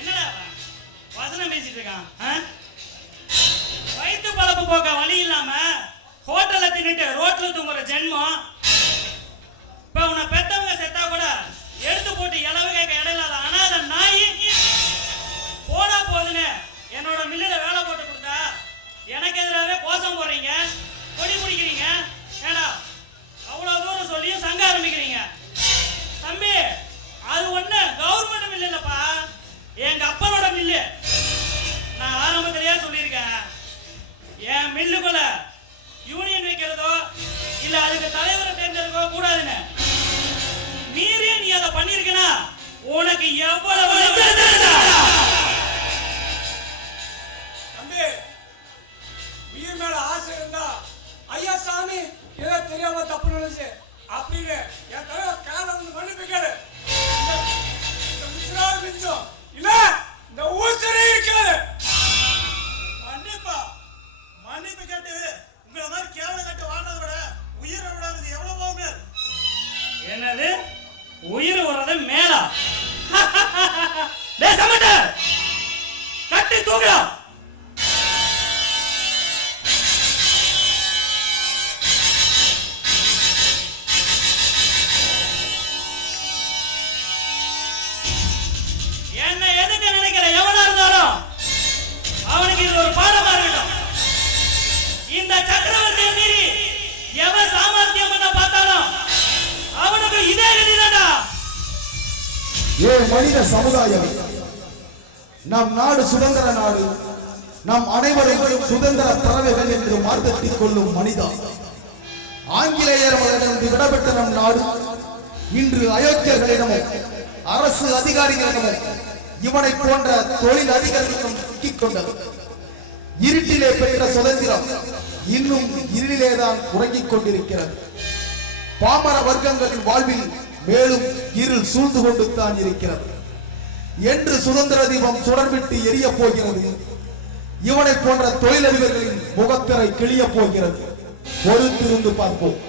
என்னடா வசனம் பேசிட்டு இருக்கான்? வயிற்று பழப்பு போக்க வழி இல்லாம ஹோட்டல்ல தின்னுட்டு ரோட்ல தூங்குற ஜென்மம். இப்ப உன்னை பெத்தவங்க செத்தா கூட எடுத்து போட்டு இளவு கேட்க இடையில்லாத அனாத நாய் போனா போதுன்னு என்னோட மில்லுல வேலை போட்டு கொடுத்தா எனக்கு எதிராகவே கோஷம் போடுறீங்க, கொடி பிடிக்கிறீங்க. ஏடா அவ்வளவு தூரம் சொல்லியும் சங்க ஆரம்பிக்கிறீங்க. தம்பி, அது ஒண்ணு கவர்மெண்ட் மில்லு இல்லப்பா, எங்க அப்பனோட மில்லு. நான் ஆரம்பத்திலேயே சொல்லியிருக்கேன், என் மில்லுக்குள்ள யூனியன் வைக்கிறதோ இல்ல அதுக்கு தலைவரை தேர்ந்தெடுக்கோ கூடாதுன்னு. மீறிய நீ அதை பண்ணிருக்கனா உனக்கு எவ்வளவு தம்பி, உயிர் மேல ஆசை இருந்தா ஐயா சாமி ஏதோ தெரியாம தப்பு நினைச்சு அப்படின்னு என் தலைவர் கால வந்து மன்னிப்பு கேளு. மிச்சம் இல்ல இந்த ஊசரே இருக்காது. மன்னிப்பா? மன்னிப்பு கேட்டு உங்களை மாதிரி கேவலம் கட்டு வாழ்றதை விட உயிரை விடாது எவ்வளவோ மேல். என்னது உயிர் வர்றது மேலா? பேசமாட்ட கட்டி தூக்குடா. என்ன எதுக்கு நினைக்கிற எவனா இருந்தாலும் அவனுக்கு இது ஒரு பாடமா இருக்கட்டும். இந்த சக்கரவர்த்தியை மீறி எவன் சாமர்த்தியம் பண்ண பார்த்தாலும் அவனுக்கு இதே கதிதான்டா. ஏ மனித சமுதாயம், நம் நாடு சுதந்திர நாடு, நம் அனைவரையும் சுதந்திர பறவைகள் என்று மாற்றத்திக் கொள்ளும் மனிதா, ஆங்கிலேயர்களிடம் விடப்பட்ட நம் நாடு இன்று அயோக்கியர்களிடமும் அரசு அதிகாரிகளிடமும் இவனை போன்ற தொழில் அதிகாரிகளிடம் சிக்கிக் கொண்டது. இருட்டிலே பெற்ற சுதந்திரம் இன்னும் இருளிலேதான் உறங்கிக் கொண்டிருக்கிறது. பாமர வர்க்கங்களின் வாழ்வில் மேலும் இருள் சூழ்ந்து கொண்டு தான் இருக்கிறது. என்று சுதந்திர தீபம் சுடர்விட்டு எரிய போகிறது, இவனை போன்ற தொழிலதிபர்களின் முகத்திரை கிளிய போகிறது. பொறுத்திருந்து பார்ப்போம்.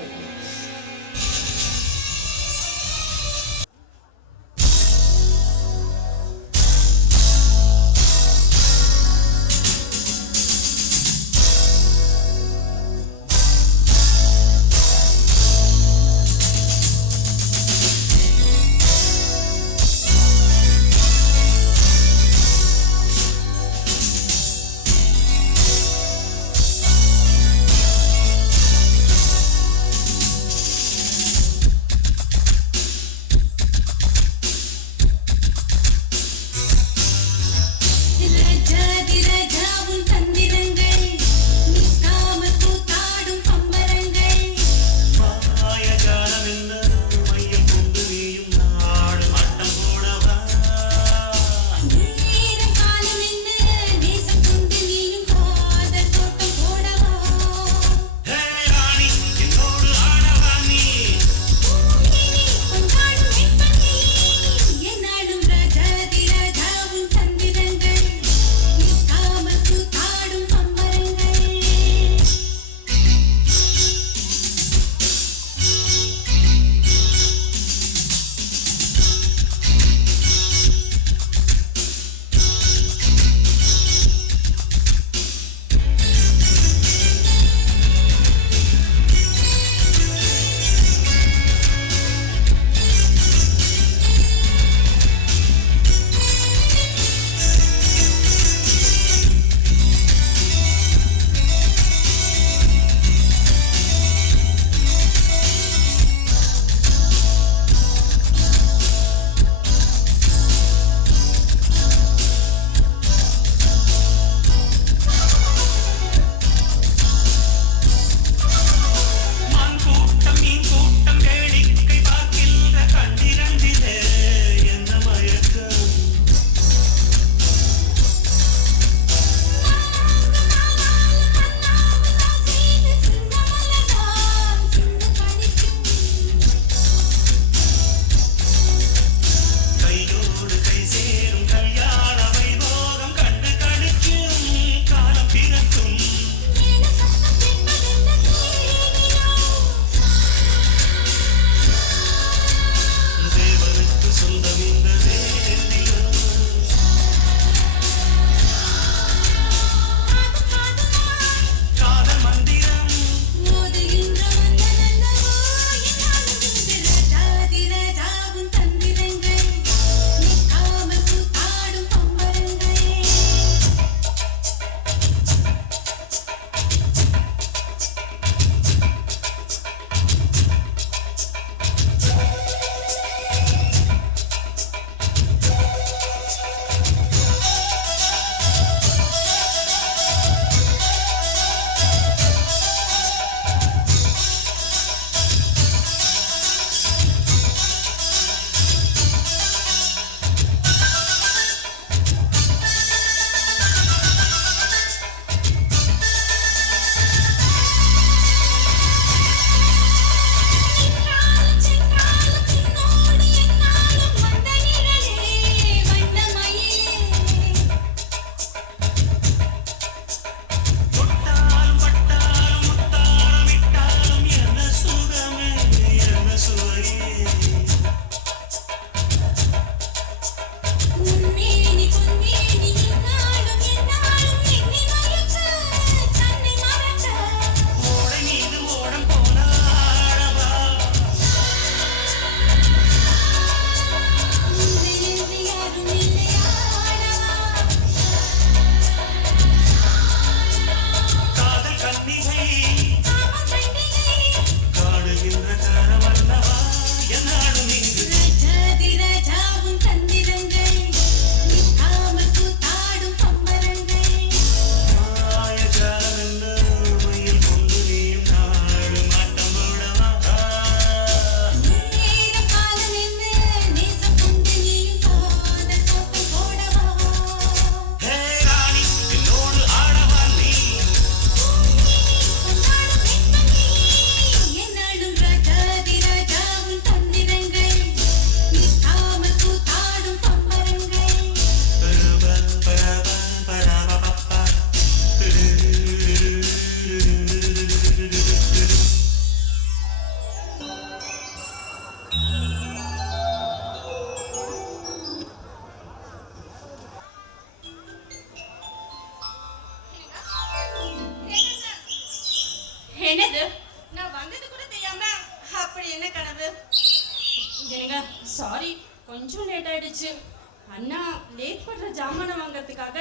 அண்ணா லேட் பண்ற ஜாமானை வாங்குறதுக்காக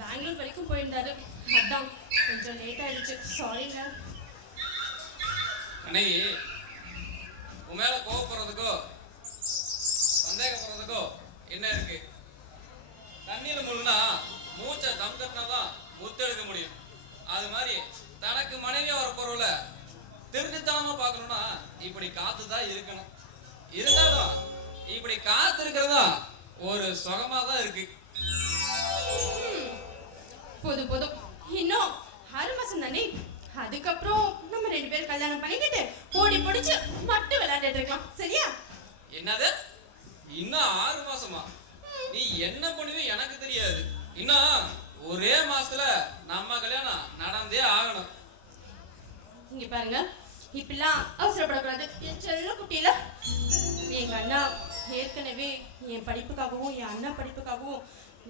பெங்களூர் வரைக்கும் போயிருந்தாரு. அதான் கொஞ்சம் லேட் ஆயிடுச்சு, சாரிங்க. கண்ணகி, உன் மேல கோவப்படுறதுக்கோ சந்தேகப்படுறதுக்கோ என்ன இருக்கு? தண்ணியில முழுனா மூச்சை தம் தட்டினாதான் முத்தெடுக்க முடியும். அது மாதிரி தனக்கு மனைவியா வர பொருளை திருட்டுத்தனமா பார்க்கணும்னா இப்படி காத்துதான் இருக்கணும். இருந்தாலும் இப்படி காத்து இருக்கிறதா ஒரு சுகமா தான் இருக்கு. போதும் போதும், இன்னும் 6 மாசம் தானே, அதுக்கப்புறம் நம்ம 2 பேரும் கல்யாணம் பண்ணிக்கிட்டு ஓடி பிடிச்சு மட்டும் விளையாண்டுட்டு இருக்கலாம், சரியா? என்னது, இன்னும் 6 மாசமா? நீ என்ன பண்ணுவே எனக்கு தெரியாது. இன்னும் ஒரே மாசத்துல நம்ம கல்யாணம் நடந்தே ஆகணும். இங்க பாருங்க, இப்பெல்லாம் அவசரப்படக்கூடாது. என் செல்ல குட்டியில எங்க அண்ணா ஏற்கனவே என் படிப்புக்காகவும் என் அண்ணா படிப்புக்காகவும்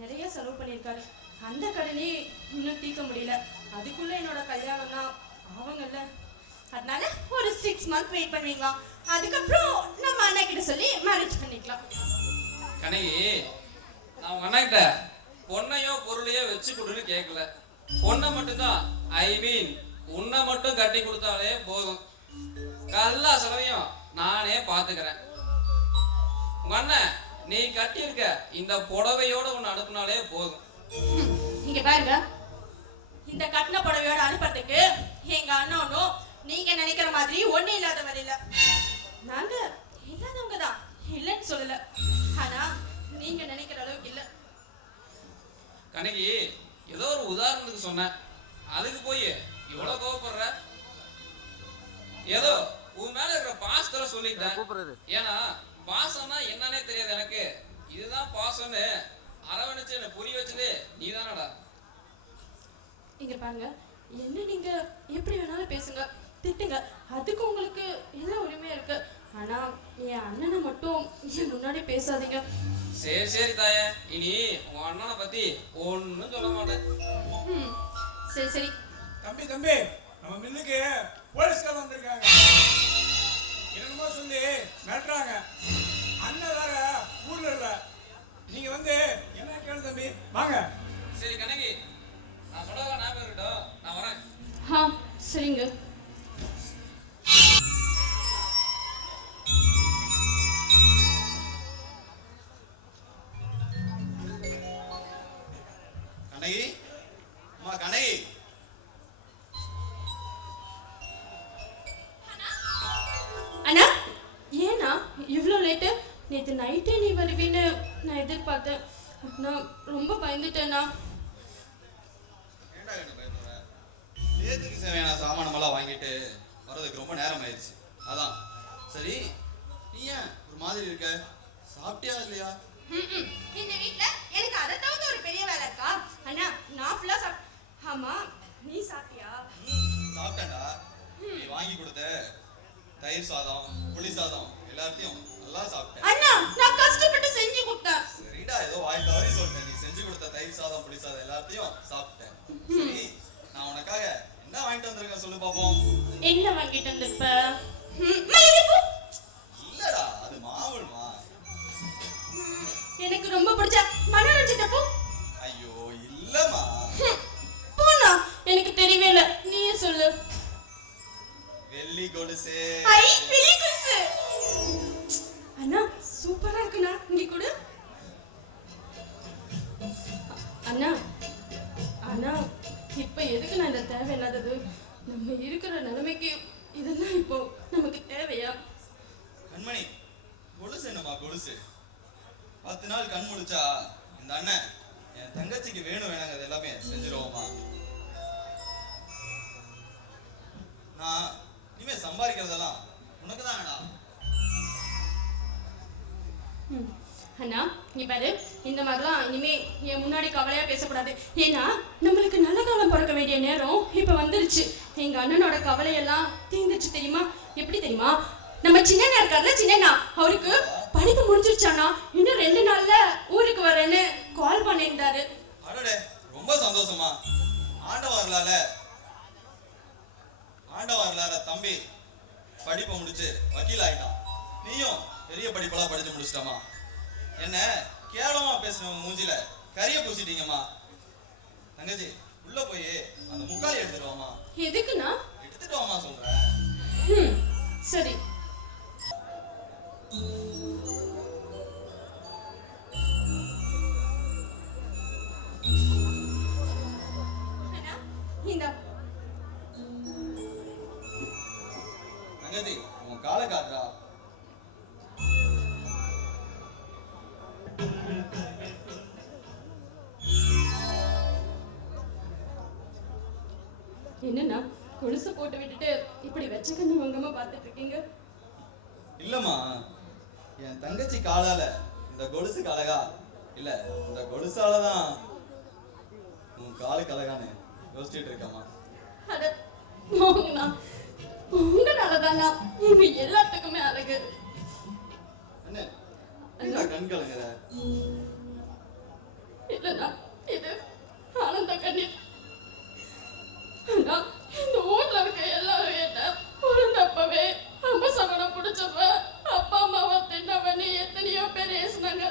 நிறைய செலவு பண்ணியிருக்காரு. அந்த கடனே இன்னும் தீர்க்க முடியல. அதுக்குள்ள என்னோட கல்யாணம்னா அவங்கல்ல. அதனால ஒரு 6 மந்த் வெயிட் பண்ணுவீங்களா? அதுக்கப்புறம் நம்ம அண்ணா கிட்ட சொல்லி மேரேஜ் பண்ணிக்கலாம். கனகி, நான் உங்க அண்ணா கிட்ட பொண்ணையோ பொருளையோ வச்சு கொடுன்னு கேட்கல. பொண்ணை மட்டும்தான், ஐ மீன் உன்னை மட்டும் கட்டி கொடுத்தாலே போதும். எல்லா செலவையும் நானே பாத்துக்கிறேன். உங்க அண்ணன் நீ கட்டி இருக்க இந்த புடவையோட உன்னை அனுப்புனாலே போதும். இங்க பாருங்க, இந்த கட்டின புடவையோட அனுப்புறதுக்கு எங்க அண்ணனும் நீங்க நினைக்கிற மாதிரி ஒண்ணு இல்லாதவர் இல்ல. நாங்க இல்லாதவங்க தான், இல்லைன்னு சொல்லல. ஆனா நீங்க நினைக்கிற அளவுக்கு இல்ல. கனகி, ஏதோ ஒரு உதாரணத்துக்கு சொன்னேன், அதுக்கு போய் இவ்வளவு கோவப்படுற? ஏதோ உன் மேல இருக்கிற பாசத்துல சொல்லிட்டேன். ஏன்னா பாசம்னா என்னன்னே தெரியாது எனக்கு. இதுதான் பாசம்னு அரவணைச்சு என்ன புரிய வச்சதே நீதானடா. இங்க பாருங்க, என்ன நீங்க எப்படி வேணாலும் பேசுங்க, திட்டுங்க, அதுக்கு உங்களுக்கு எல்லா உரிமையும் இருக்கு. ஆனா என் அண்ணனை மட்டும் என் முன்னாடி பேசாதீங்க. சரி சரி தாயே, இனி உன் அண்ணனை பத்தி ஒன்னும் சொல்ல மாட்டேன். சரி சரி. தம்பி தம்பி, நம்ம மில்லுக்கு போலீஸ்காரர் வந்திருக்காங்க. என்னமோ சொல்லி மிரட்டுறாங்க. அண்ணன் வேற ஊர்ல இல்ல. நீங்க வந்து என்ன கேளு தம்பி, வாங்க. சரி கனகி, நான் சொல்றதா ஞாபகம் இருக்கட்டும், நான் வரேன். சரிங்க. கனகி, அம்மா கனகி. அண்ணா, ஏன்னா இவ்வளோ லேட்டு? நேற்று நைட்டே நீ வருவீன்னு நான் எதிர்பார்த்தேன். நான் ரொம்ப பயந்துட்டேண்ணா. ஏன்டா என்ன பயப்படுற? நேத்துக்கு தேவையான சாமானமெல்லாம் வாங்கிட்டு வர்றதுக்கு ரொம்ப நேரம் ஆயிடுச்சு. அதான். சரி, நீ ஏன் ஒரு மாதிரி இருக்க? சாப்பிட்டியா இல்லையா? இந்த வீட்ல எனக்கு அதை தவிர ஒரு பெரிய வேலை இருக்கா? அண்ணா, நான் ஃபுல்லா ஆமா, நீ சாப்பிட்டியா? சாப்பிட்டேன்டா. நீ வாங்கி கொடுத்த தயிர் சாதம், புளி சாதம் எல்லாத்தையும் நல்லா சாப்பிட்டேன். அண்ணா, நான் கஷ்டப்பட்டு செஞ்சு கொடுத்தேன். சரிடா, ஏதோ வாய் தவறி சொல்லிட்டேன். நீ செஞ்சு கொடுத்த தயிர் சாதம், புளி சாதம் எல்லாத்தையும் சாப்பிட்டேன். சரி, நான் உனக்காக என்ன வாங்கிட்டு வந்திருக்கேன் சொல்லு பாப்போம். என்ன வாங்கிட்டு வந்திருப்ப? மல்லிகைப்பூ. இல்லடா, அது மாவுமா. எனக்கு ரொம்ப பிடிச்ச மனோரஞ்சித பூ. ஐயோ இல்லம்மா. பூனா, எனக்கு தெரியவே இல்ல, நீயே சொல்லு. வெள்ளி கொலுசு. ஐ, வெள்ளி கொலுசு. அண்ணா, சூப்பரா இருக்குண்ணா, இங்க கொடு. அண்ணா அண்ணா, இப்ப எதுக்கு நான் இந்த தேவையில்லாதது? நம்ம இருக்கிற நிலைமைக்கு இதெல்லாம் இப்போ நமக்கு தேவையா? கண்மணி, கொலுசு என்னம்மா கொலுசு? 10 நாள் கண் முழிச்சா இந்த அண்ணன் என் தங்கச்சிக்கு வேணும் வேணாங்கிறது எல்லாமே செஞ்சிருவோமா? நான் இனிமே சம்பாதிக்கிறதெல்லாம் உனக்கு தான் வேணா. அண்ணா, நீ பாரு, இந்த மாதிரிலாம் இனிமே என் முன்னாடி கவலையா பேசக்கூடாது. ஏன்னா நம்மளுக்கு நல்ல காலம் பிறக்க வேண்டிய நேரம் இப்ப வந்துருச்சு. எங்க அண்ணனோட கவலையெல்லாம் தீர்ந்துச்சு தெரியுமா? எப்படி தெரியுமா? நம்ம சின்னண்ணா இருக்காருல்ல, சின்னண்ணா, அவருக்கு படிப்பு முடிஞ்சிருச்சானா, இன்னும் 2 நாள்ல ஊருக்கு வரேன்னு கால் பண்ணியிருந்தாரு. அடடே, ரொம்ப சந்தோஷமா. ஆண்டவர்லால தம்பி படிப்பை முடிச்சு வக்கீல் ஆயிட்டான். நீயும் பெரிய படிப்பெல்லாம் படிச்சு முடிச்சிட்டமா. என்ன கேவலமா பேசுனவங்க மூஞ்சில கரிய பூசிட்டீங்கம்மா. தங்கச்சி உள்ள போய் அந்த முக்காலி எடுத்துட்டு வாமா. எதுக்குண்ணா? எடுத்துட்டு வாமா சொல்றேன். சரி. அண்ணா, இந்தா. தங்கச்சி உன் காலை காட்டுறா. என்னண்ணா கொலுசு போட்டு விட்டுட்டு இப்படி வெச்ச கண்ணு வங்கமா பார்த்துட்டு இருக்கீங்க? இல்லம்மா, என் தங்கச்சி காலால இந்த கொலுசுக்கு அழகா இல்ல இந்த கொலுசாலதான் உன் காலுக்கு அழகான்னு யோசிச்சுட்டு இருக்கம்மா. அட போங்கண்ணா, உங்களாலதாண்ணா இவங்க எல்லாத்துக்குமே அழகு. என்ன கண் கலங்குற? இல்லண்ணா, இது ஆனந்த கண்ணீர். அண்ணா, இந்த ஊர்ல இருக்க எல்லாரும் என்ன பிறந்தப்பவே அபசகனம் பிடிச்சப்ப அப்பா அம்மாவை தின்னவன்னு எத்தனையோ பேர் ஏசினாங்க.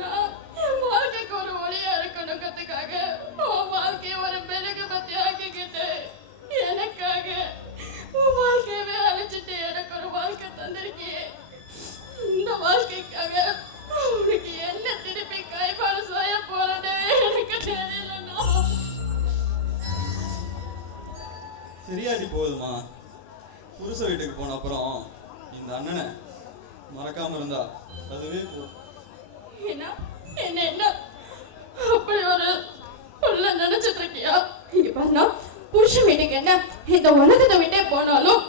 நான் என் வாழ்க்கைக்கு ஒரு ஒளியா இருக்கணுங்கிறதுக்காக உன் வாழ்க்கைய ஒரு மெருகு பத்தி ஆக்கிக்கிட்டு எனக்காக உன் வாழ்க்கையவே அழிச்சிட்டு எனக்கு ஒரு வாழ்க்கை தந்திருக்கியே. இந்த வாழ்க்கைக்காக உனக்கு என்ன திருப்பி கைமாறு செய்ய போறதே எனக்கு தெரியலண்ணா. சரியாடி போகுதுமா. புருஷ வீட்டுக்கு போன அப்புறம் இந்த அண்ணனை மறக்காம இருந்தா அதுவே போதும். என்ன என்ன என்ன அப்படி ஒரு உள்ள நினைச்சிட்டு இருக்கியா? இங்க பாருங்க, புருஷன் வீட்டுக்கு என்ன இந்த உலகத்தை விட்டே போனாலும்